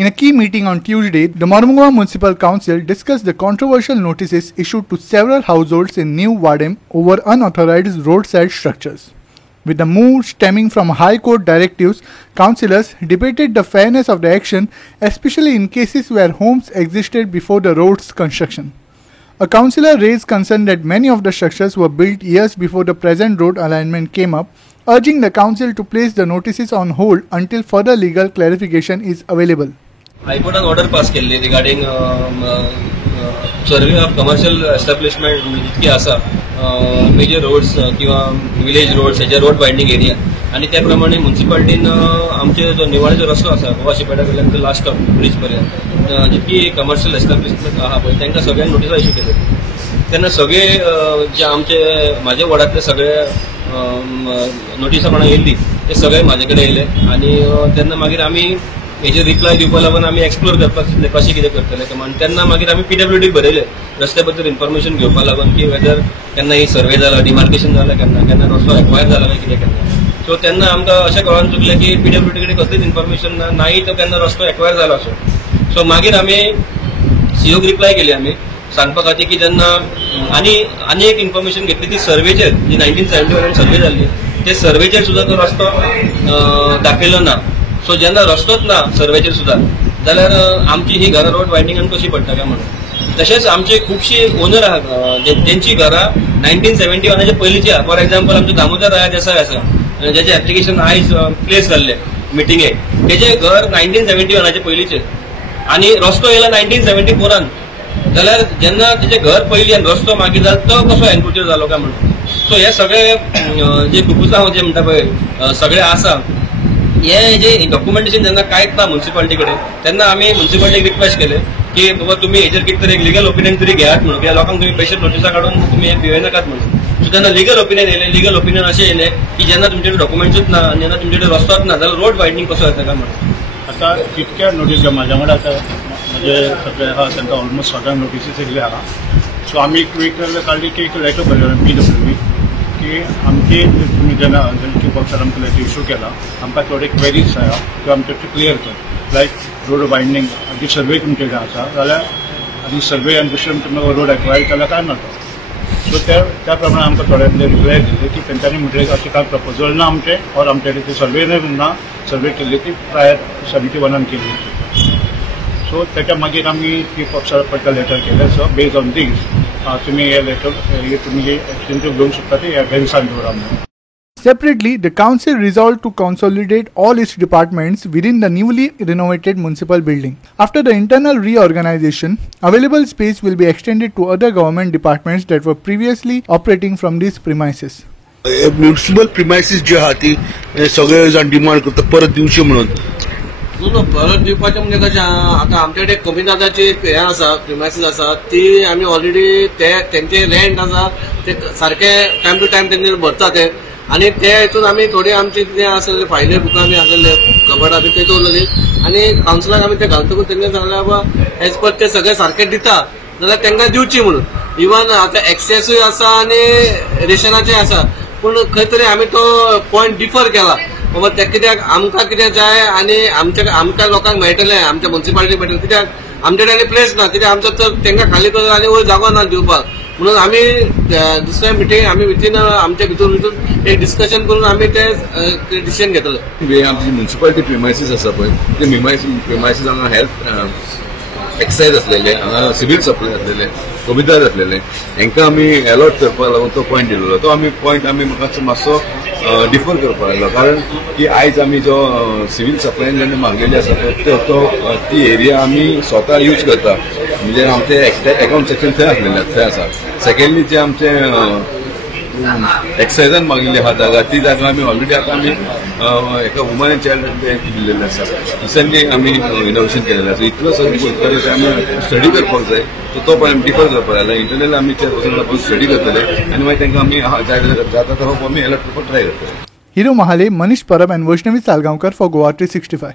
In a key meeting on Tuesday, the Mormugao Municipal Council discussed the controversial notices issued to several households in New Wadham over unauthorized roadside structures. With the move stemming from High Court directives, councillors debated the fairness of the action, especially in cases where homes existed before the road's construction. A councillor raised concern that many of the structures were built years before the present road alignment came up, urging the council to place the notices on hold until further legal clarification is available. High Court an order pass केली regarding survey of commercial establishment जितकी आसा major roads किंवा village roads हेजे road widening area आणि त्याप्रमाणे म्युनिसिपालिटीन आमचे जो निवाळेचो रस्तो आसा गोवाशीपेटा कडल्यान ते लास्ट ब्रिज पर्यंत जितकी कमर्शियल एस्टॅब्लिशमेंट आहा पळय तांकां सगळ्यांक नोटिसा इश्यू केले तेन्ना सगळे जे आमचे म्हाजे वॉर्डांतले सगळे नोटिसा कोणाक येयल्ली ते सगळे म्हाजे कडेन येयले आणि तेन्ना मागीर आमी हेजे रिप्लाय दिवपा लागून आमी एक्सप्लोर करपाक चिंतले कशें कितें करतले म्हणून तेन्ना मागीर आमी PWDक बरयले रस्त्या बद्दल इन्फॉर्मेशन घेवपा लागून की वेदर केन्ना ही सर्वे जाला डिमार्केशन जालां केन्ना रस्तो एक्वायर जाला काय कितें केन्ना सो तेन्ना आमकां अशें कळोन चुकलें की PWD कडेन कसलीच इन्फॉर्मेशन ना नाही तो केन्ना रस्तो एक्वायर जाला असो सो मागीर आमी COक रिप्लाय केली आमी सांगपा खातीर की तेन्ना आनी एक इन्फॉर्मेशन घेतली ती सर्वेचेर जी 1971 सर्वे जाल्ली ते सर्वेचेर सुद्दां तो रस्तो दाखयलो ना सो जेन्ना रस्तोच ना सर्वेचेर सुद्दां जाल्यार आमची ही घरां रोड वायडनिंगान कशी पडटा काय म्हणून तशेंच आमचे खुबशी ओनर आहात तेंची घरां 1971च्या पयलींची आहा फॉर एक्झाम्पल आमचे दामोदर राया देसाय आसा जेचे एप्लिकेशन आयज प्लेस जाल्ले मिटिंगेक तेजे घर 1971च्या पयलींचे आनी रस्तो येयला 1974 जाल्यार जेन्ना तेजे घर पयलीं आनी रस्तो मागीर जालो तो कसो एन्क्रोचर जालो काय म्हणून सो हे सगळे जे खुबूच जे म्हणटा पळय सगळे आसा हे जे डॉक्युमेंटेशन जेन्ना कांयच ना म्युनिसिपालिटी कडेन तेन्ना आमी म्युनिसिपालिटीक रिक्वेस्ट केले की बाबा तुम्ही हेजेर कितें तरी एक लिगल ओपिनियन तरी घेयात म्हणून कित्याक लोकांक तुम्ही पेशंट नोटिसा काडून तुम्ही हे भिवय नाकात म्हणून सो तेन्ना लिगल ओपिनियन येयलें लिगल ओपिनियन अशें येयलें की जेन्ना तुमचे कडेन डॉक्युमेंट्सूच ना आनी जेन्ना तुमचे कडेन रस्तोच ना जाल्यार रोड वायडनिंग कसो जाता काय म्हणून आता कितक्या नोटीस म्हाज्या वांगडा आतां म्हणजे सगळे आहा तांकां ऑलमोस्ट सगळ्यांक नोटीसीस येयल्ले आहा सो आमी एक काडली की एक लेटर बरयलो PWD की आमची तुम्ही जेन्ना की पक्षान आमकां लेटर इश्यू केला आमकां थोडे क्वेरीज आहा त्यो आमचे क्लियर कर लायक रोड वायडनिंग आनी सर्वे तुमचे कडेन आसा जाल्यार आनी सर्वे आनी दुसरे तुमकां रोड एक्वायर केला काय ना सो त्या प्रमाणे आमकां थोड्यांनी रिप्लाय दिले की तेंच्यांनी म्हटलें अशें कांय प्रपोजल ना आमचे और आमचे कडेन सर्वे ना सर्वे केल्ली ती प्रायर 71 केल्ली सो त्याच्या मागीर आमी ती पक्षाक पडटा लेटर केले सो बेस्ड ऑन दीस तुम्ही हे लेटर तुम्ही एक्सचेंज घेवंक शकता ते एडव्हान्सान दवरा म्हणून. Separately, the council resolved to consolidate all its departments within the newly renovated municipal building. After the internal reorganization, available space will be extended to other government departments that were previously operating from these premises. Municipal premises जे आहा ती सगळे जाण demand करता परत दिवचे म्हणून परत दिवपाचें म्हणजे कशें आतां आमचे कडेन कमीनाथाची हे आसा प्रिमायसीस आसा ती आमी ऑलरेडी तेंचे रेंट आसा ते सारखे टायम टू टायम तेंचे भरता ते आनी ते हितून आमी थोडी आमची कितें आसलेले फायले बुकां बी आसलेले कबड आमी ते दवरलेली आनी कावन्सिलाक आमी ते घालतकूच तेंगे सांगलें बाबा एज पर ते सगळे सारखे दिता जाल्यार तेंकां दिवची म्हणून इवन आतां एक्सेसूय आसा आनी रेशनाचेय आसा पूण खंय तरी आमी तो पॉयंट डिफर केला बाबा ते कित्याक आमकां कितें जाय आनी आमच्या लोकांक मेळटलें आमच्या म्युनिसिपालिटीक मेळटलें कित्याक आमचे कडेन प्लेस ना कित्याक आमचो तर तेंकां खाली करता आनी वयर जागो ना दिवपाक म्हणून आमी दुसऱ्या मिटींग आमी विथीन आमच्या भितून एक डिस्कशन करून आमी ते डिसिजन घेतले. आमची म्युनिसिपालिटी प्रिमायसीस आसा पळय ते प्रिमायसीस हांगा हेल्थ एक्सायज आसलेले हांगा सिवील सप्लाय आसलेले कमिदार आसलेले हांकां आमी अलॉट करपाक लागून तो पॉयंट दिल्लो तो आमी पॉयंट आमी म्हाका मातसो डिफर करपाक लागलो कारण की आयज आमी जो सिवील सप्लायन जेन्ना मागलेली आसा तो ती एरिया आमी स्वता यूज करता म्हणजे आमचे अकाउंट सेक्शन थंय आसलेले थंय आसा सेकंडली जे आमचे एक्सायजान मागिल्ली आहा जागा ती जागा आमी ऑलरेडी आतां आमी एका वुमन एंड चायल्ड दिल्लेले आसा रिसंटली आमी इनोव्हेशन केलेलें आसा इतलो सगळें आमी स्टडी करपाक जाय तो पॉयंट डिफर करपाक जाय इंटरनल आमी चेअरपर्सन स्टडी करतले आनी मागीर तांकां आमी जाता तो होप आमी अलर्ट करपाक ट्राय करतले. Hero Mahale, Manish Parab and Vaishnavi Salgaonkar for Goa 365.